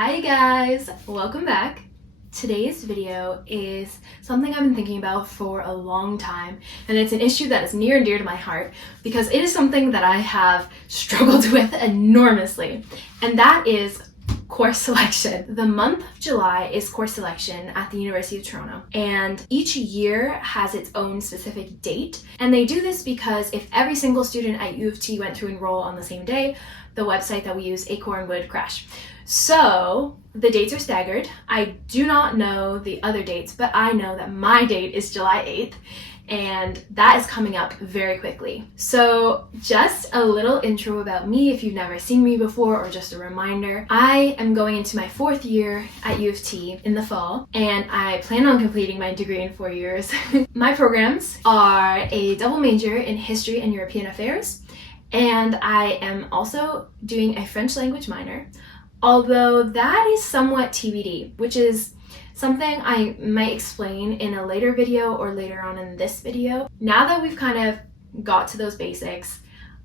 Hi guys, welcome back. Today's video is something I've been thinking about for a long time, and it's an issue that is near and dear to my heart because it is something that I have struggled with enormously, and that is course selection. The month of July is course selection at the University of Toronto, and each year has its own specific date, and they do this because if every single student at UofT went to enroll on the same day, the website that we use, Acorn, would crash. So the dates are staggered. I do not know the other dates, but I know that my date is July 8th, and that is coming up very quickly. So just a little intro about me if you've never seen me before, or just a reminder. I am going into my 4th year at U of T in the fall, and I plan on completing my degree in 4 years. My programs are a double major in history and European affairs, and I am also doing a French language minor, although that is somewhat TBD, which is something I might explain in a later video or later on in this video. Now that we've kind of got to those basics,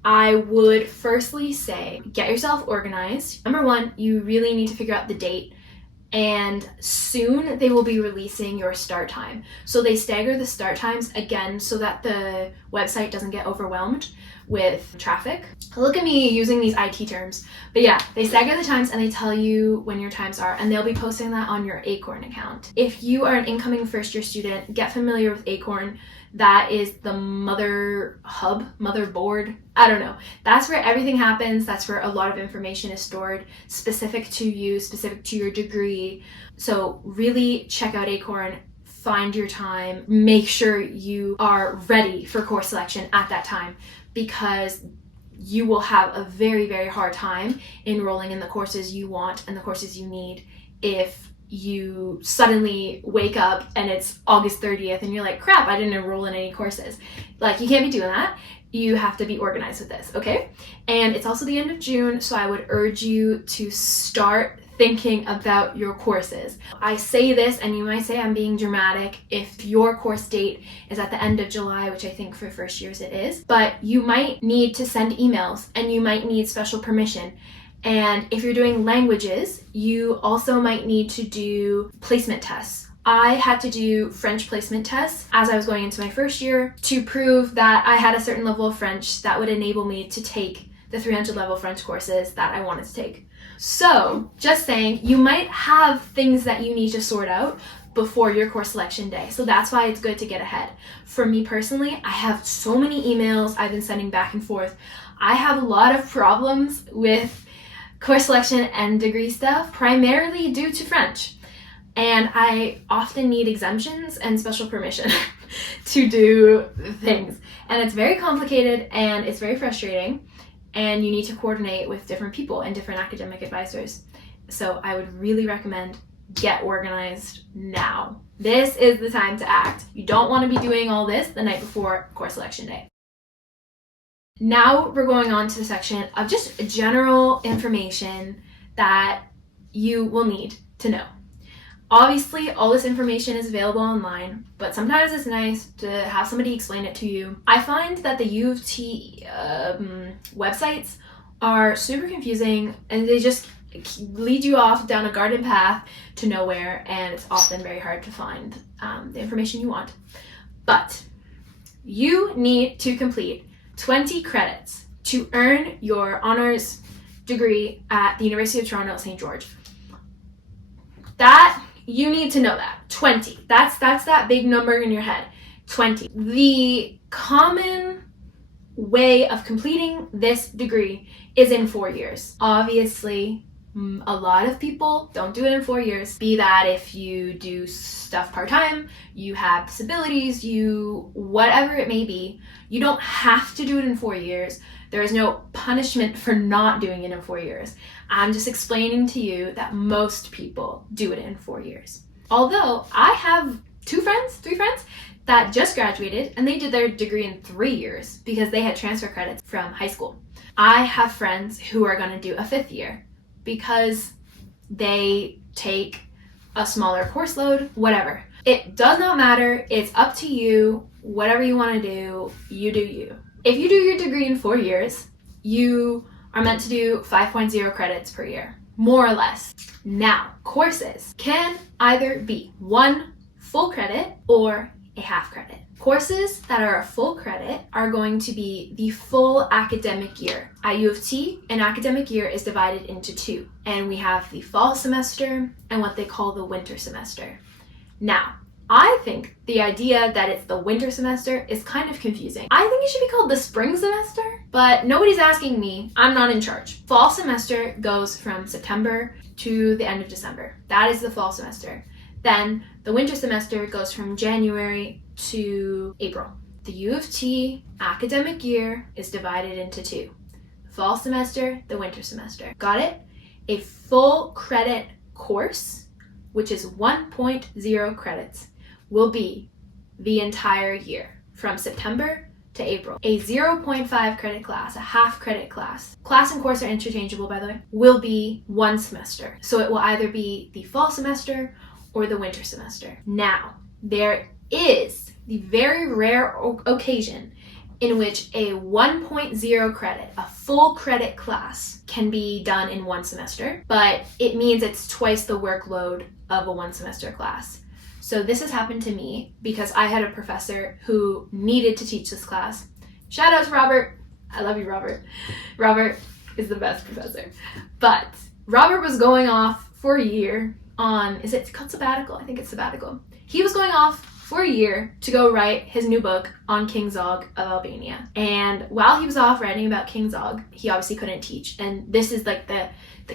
I would firstly say get yourself organized. Number one, you really need to figure out the date, and soon they will be releasing your start time. So they stagger the start times again so that the website doesn't get overwhelmed with traffic. Look at me using these IT terms. But yeah, they stagger the times and they tell you when your times are, and they'll be posting that on your Acorn account. If you are an incoming first year student, get familiar with Acorn. That is the motherboard. I don't know. That's where everything happens. That's where a lot of information is stored, specific to you, specific to your degree. So really check out Acorn, find your time, make sure you are ready for course selection at that time, because you will have a very, very hard time enrolling in the courses you want and the courses you need if you suddenly wake up and it's August 30th and you're like, crap, I didn't enroll in any courses. Like, you can't be doing that. You have to be organized with this, okay? And it's also the end of June, so I would urge you to start thinking about your courses. I say this, and you might say I'm being dramatic if your course date is at the end of July, which I think for first years it is, but you might need to send emails and you might need special permission. And if you're doing languages, you also might need to do placement tests. I had to do French placement tests as I was going into my first year to prove that I had a certain level of French that would enable me to take the 300 level French courses that I wanted to take. So just saying, you might have things that you need to sort out before your course selection day. So that's why it's good to get ahead. For me personally, I have so many emails I've been sending back and forth. I have a lot of problems with course selection and degree stuff, primarily due to French. And I often need exemptions and special permission to do things. And it's very complicated and it's very frustrating. And you need to coordinate with different people and different academic advisors. So I would really recommend get organized now. This is the time to act. You don't want to be doing all this the night before course selection day. Now we're going on to the section of just general information that you will need to know. Obviously, all this information is available online, but sometimes it's nice to have somebody explain it to you. I find that the U of T websites are super confusing, and they just lead you off down a garden path to nowhere, and it's often very hard to find the information you want. But you need to complete 20 credits to earn your honors degree at the University of Toronto, St. George. That you need to know that. 20. That's that big number in your head. 20. The common way of completing this degree is in 4 years. Obviously, a lot of people don't do it in 4 years. Be that if you do stuff part-time, you have disabilities, whatever it may be, you don't have to do it in 4 years. There is no punishment for not doing it in 4 years. I'm just explaining to you that most people do it in 4 years. Although I have 3 friends that just graduated and they did their degree in 3 years because they had transfer credits from high school. I have friends who are going to do a 5th year because they take a smaller course load, whatever. It does not matter. It's up to you. Whatever you want to do, you do you. If you do your degree in 4 years, you are meant to do 5.0 credits per year. more or less. Now, courses can either be 1 full credit or a half credit. Courses that are a full credit are going to be the full academic year. At U of T, an academic year is divided into 2, and we have the fall semester and what they call the winter semester. Now, I think the idea that it's the winter semester is kind of confusing. I think it should be called the spring semester, but nobody's asking me. I'm not in charge. Fall semester goes from September to the end of December. That is the fall semester. Then the winter semester goes from January to April. The U of T academic year is divided into 2. The fall semester, the winter semester. Got it? A full credit course, which is 1.0 credits, will be the entire year from September to April. A 0.5 credit class, a half credit class and course are interchangeable, by the way, will be 1 semester. So it will either be the fall semester or the winter semester. Now, there is the very rare occasion in which a 1.0 credit, a full credit class, can be done in 1 semester, but it means it's twice the workload of a 1 semester class. So this has happened to me because I had a professor who needed to teach this class. Shout out to Robert. I love you, Robert. Robert is the best professor. But Robert was going off for a year on, is it called sabbatical? I think it's sabbatical. He was going off for a year to go write his new book on King Zog of Albania. And while he was off writing about King Zog, he obviously couldn't teach. And this is like the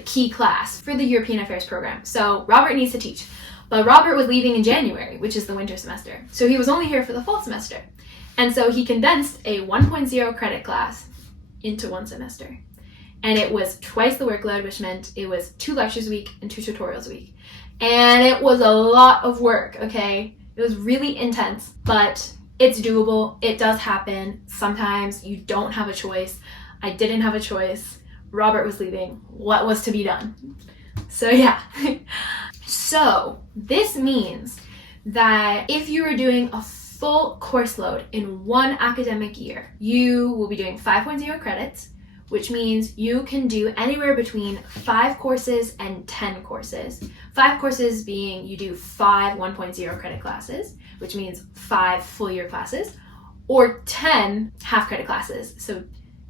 key class for the European Affairs program. So Robert needs to teach. But Robert was leaving in January, which is the winter semester. So he was only here for the fall semester. And so he condensed a 1.0 credit class into 1 semester. And it was twice the workload, which meant it was 2 lectures a week and 2 tutorials a week. And it was a lot of work, okay? It was really intense, but it's doable. It does happen. Sometimes you don't have a choice. I didn't have a choice. Robert was leaving. What was to be done? So yeah. So this means that if you are doing a full course load in 1 academic year, you will be doing 5.0 credits, which means you can do anywhere between 5 courses and 10 courses. 5 courses being you do 5 1.0 credit classes, which means 5 full year classes, or 10 half credit classes, so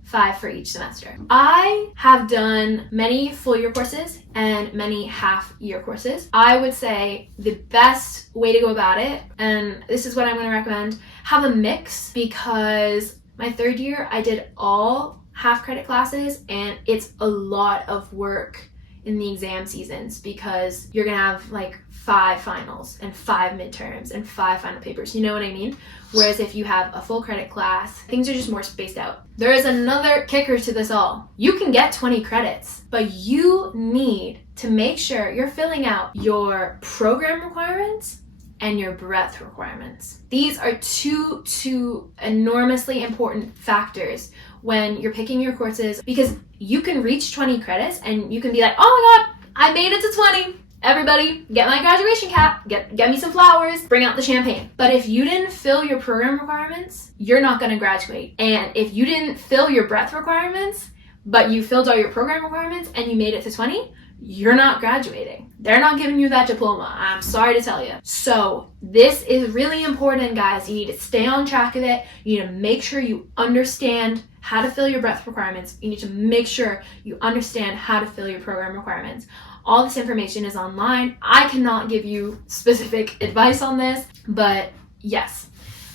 5 for each semester. I have done many full year courses and many half year courses. I would say the best way to go about it, and this is what I'm going to recommend, have a mix, because my 3rd year I did all half credit classes and it's a lot of work in the exam seasons because you're gonna have like 5 finals and 5 midterms and 5 final papers, you know what I mean? Whereas if you have a full credit class, things are just more spaced out. There is another kicker to this all. You can get 20 credits, but you need to make sure you're filling out your program requirements and your breadth requirements. These are two enormously important factors when you're picking your courses, because you can reach 20 credits and you can be like, oh my god, I made it to 20. Everybody, get my graduation cap, get me some flowers, bring out the champagne. But if you didn't fill your program requirements, you're not gonna graduate. And if you didn't fill your breadth requirements, but you filled all your program requirements and you made it to 20, you're not graduating. They're not giving you that diploma. I'm sorry to tell you. So this is really important, guys. You need to stay on track of it. You need to make sure you understand how to fill your breadth requirements. You need to make sure you understand how to fill your program requirements. All this information is online. I cannot give you specific advice on this, but yes.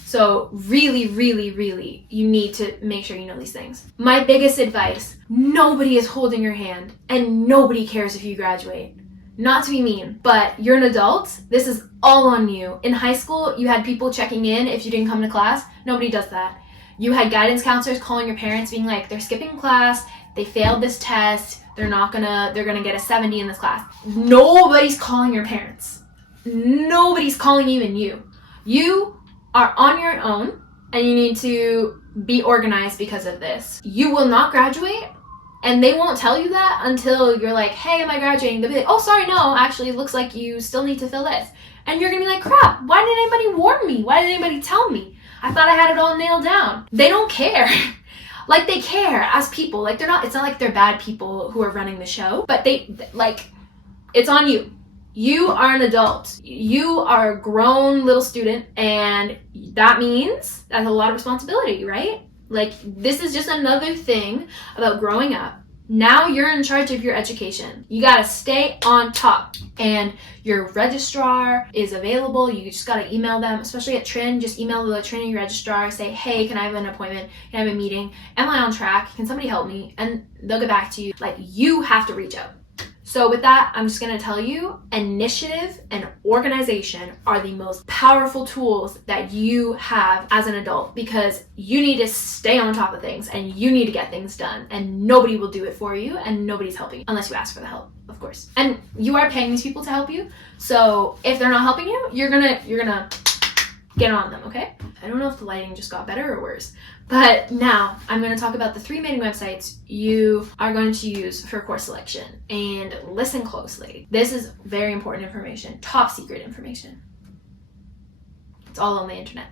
So really, you need to make sure you know these things. My biggest advice, nobody is holding your hand and nobody cares if you graduate. Not to be mean, but you're an adult. This is all on you. In high school, you had people checking in if you didn't come to class. Nobody does that. You had guidance counselors calling your parents being like, they're skipping class, they failed this test, they're gonna get a 70 in this class. Nobody's calling your parents. Nobody's calling even you. You are on your own and you need to be organized because of this. You will not graduate, and they won't tell you that until you're like, hey, am I graduating? They'll be like, oh, sorry, no, actually it looks like you still need to fill this. And you're gonna be like, crap, why didn't anybody warn me? Why didn't anybody tell me? I thought I had it all nailed down. They don't care. Like they care as people. Like it's not like they're bad people who are running the show, but it's on you. You are an adult. You are a grown little student, and that means that's a lot of responsibility, right? Like, this is just another thing about growing up. Now you're in charge of your education. You gotta stay on top. And your registrar is available. You just gotta email them, especially at Trin. Just email the training registrar, say, hey, can I have an appointment? Can I have a meeting? Am I on track? Can somebody help me? And they'll get back to you. Like, you have to reach out. So with that, I'm just going to tell you, initiative and organization are the most powerful tools that you have as an adult, because you need to stay on top of things and you need to get things done, and nobody will do it for you and nobody's helping you unless you ask for the help, of course. And you are paying these people to help you. So if they're not helping you, you're gonna get on them, okay? I don't know if the lighting just got better or worse, but now I'm going to talk about the 3 main websites you are going to use for course selection. And listen closely. This is very important information, top secret information. It's all on the internet.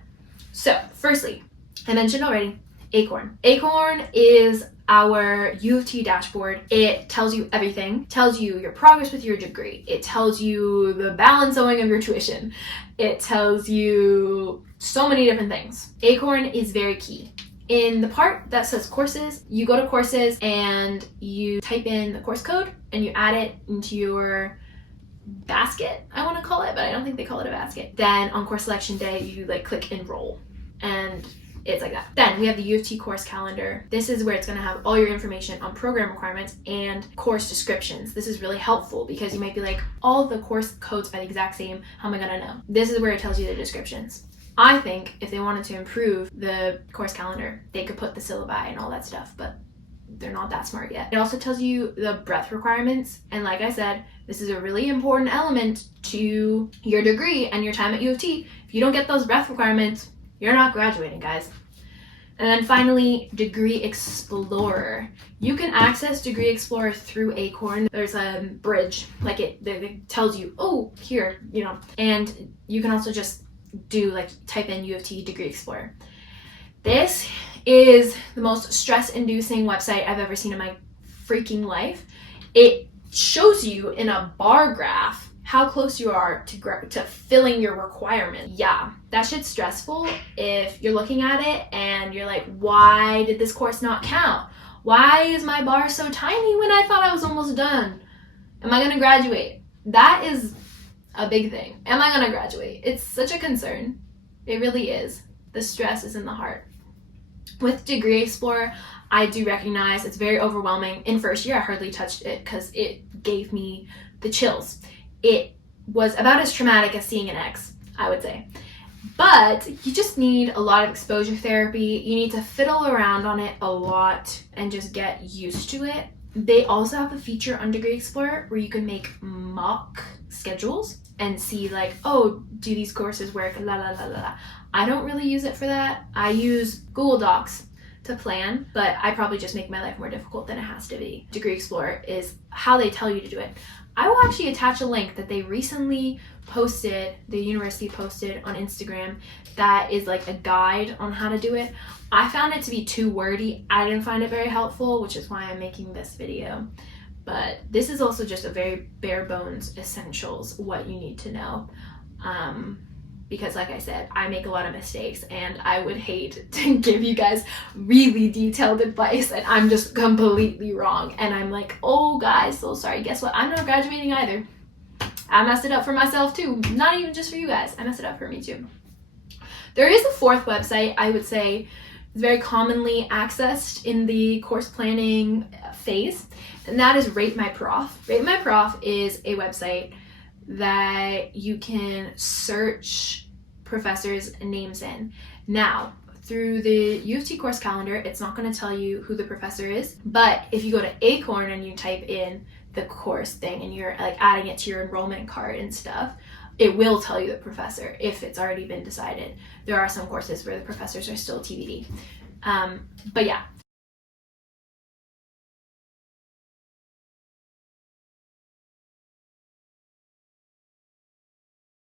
So, firstly, I mentioned already, Acorn. Acorn is our UofT dashboard. It tells you everything. It tells you your progress with your degree. It tells you the balance owing of your tuition. It tells you so many different things. Acorn is very key. In the part that says courses, you go to courses and you type in the course code and you add it into your basket, I want to call it, but I don't think they call it a basket. Then on course selection day, you click enroll, and it's like that. Then we have the UofT course calendar. This is where it's going to have all your information on program requirements and course descriptions. This is really helpful because you might be like, all the course codes are the exact same. How am I going to know? This is where it tells you the descriptions. I think if they wanted to improve the course calendar, they could put the syllabi and all that stuff, but they're not that smart yet. It also tells you the breadth requirements. And like I said, this is a really important element to your degree and your time at UofT. If you don't get those breadth requirements, you're not graduating, guys. And then finally, Degree Explorer. You can access Degree Explorer through Acorn. There's a bridge, it tells you, oh, here, and you can also just type in UofT Degree Explorer. This is the most stress-inducing website I've ever seen in my freaking life. It shows you in a bar graph how close you are to filling your requirement. Yeah, that shit's stressful if you're looking at it and you're like, why did this course not count? Why is my bar so tiny when I thought I was almost done? Am I gonna graduate? That is a big thing. Am I gonna graduate? It's such a concern. It really is. The stress is in the heart. With Degree Explorer, I do recognize it's very overwhelming. In first year, I hardly touched it because it gave me the chills. It was about as traumatic as seeing an ex, I would say. But you just need a lot of exposure therapy. You need to fiddle around on it a lot and just get used to it. They also have a feature on Degree Explorer where you can make mock schedules and see do these courses work, la la la la la. I don't really use it for that. I use Google Docs to plan, but I probably just make my life more difficult than it has to be. Degree Explorer is how they tell you to do it. I will actually attach a link that they recently posted, the university posted on Instagram, that is a guide on how to do it. I found it to be too wordy. I didn't find it very helpful, which is why I'm making this video. But this is also just a very bare bones essentials, what you need to know. Because like I said, I make a lot of mistakes and I would hate to give you guys really detailed advice and I'm just completely wrong. And I'm like, oh guys, so sorry. Guess what? I'm not graduating either. I messed it up for myself too. Not even just for you guys. I messed it up for me too. There is a fourth website I would say is very commonly accessed in the course planning phase, and that is Rate My Prof. Rate My Prof is a website that you can search professors' names in. Now, through the UofT course calendar, it's not going to tell you who the professor is, but if you go to Acorn and you type in the course thing and you're adding it to your enrollment card and stuff, it will tell you the professor if it's already been decided. There are some courses where the professors are still TBD. But yeah,